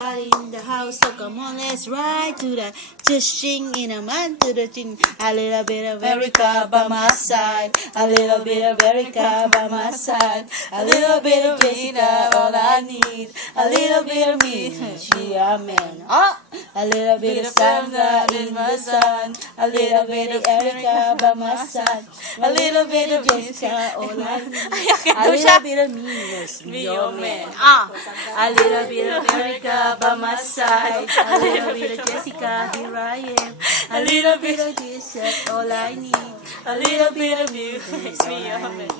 In the house, so come on, let's ride to the just sing in a man to the thing. A little bit of Erica by my side, a little bit of Erica by my side, a little bit of Jessica, all I need, a little bit of me, she a man. A little bit of Sandra in my sun, a little bit of Erica by my side, a little bit of Jessica, all I need, a little bit of me, yes, me your man. A little bit of Erica by my side, a little bit of Jessica, here I am, a little bit of this, that's all I need, a little bit of you makes me your man.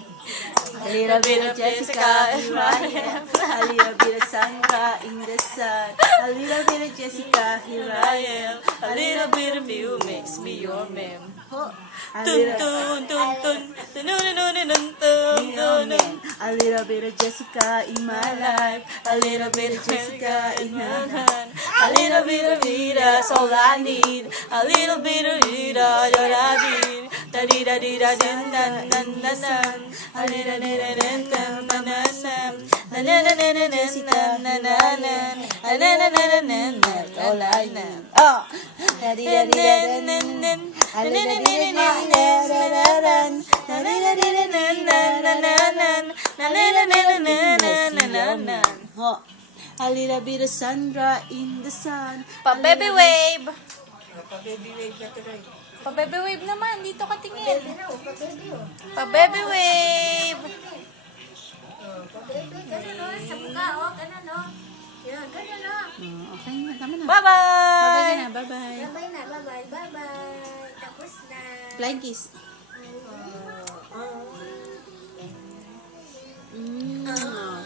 A little bit of Jessica, here I am, a little bit of Sandra in the sun, a little bit of Jessica, here I am, a little bit of you makes me your man. A little bit of Jessica in my life, a little bit of Jessica in her hand, a little bit of Rita, that's all I need, a little bit of Rita, all I need, da di da di da din dan dan dan dan, a little bit of dan dan dan dan dan, na na na na na na na na na, a na na na na na na, all I need. Da di da di da dan dan, a little bit of a little bit of Sandra in the sun. Pa-baby wave. Pa-baby wave na tuloy. Pa-baby wave naman. Dito ka tingin. Pa-baby, oh. Pa-baby wave. Pa-baby, ganun, oh. Sa mukha, oh. Ganun, oh. Yan, ganun, oh. Okay na, tama na. Bye-bye. Bye-bye ka na, bye-bye. Bye-bye na, bye-bye, bye-bye. Tapos na. Flying kiss. Oh, oh.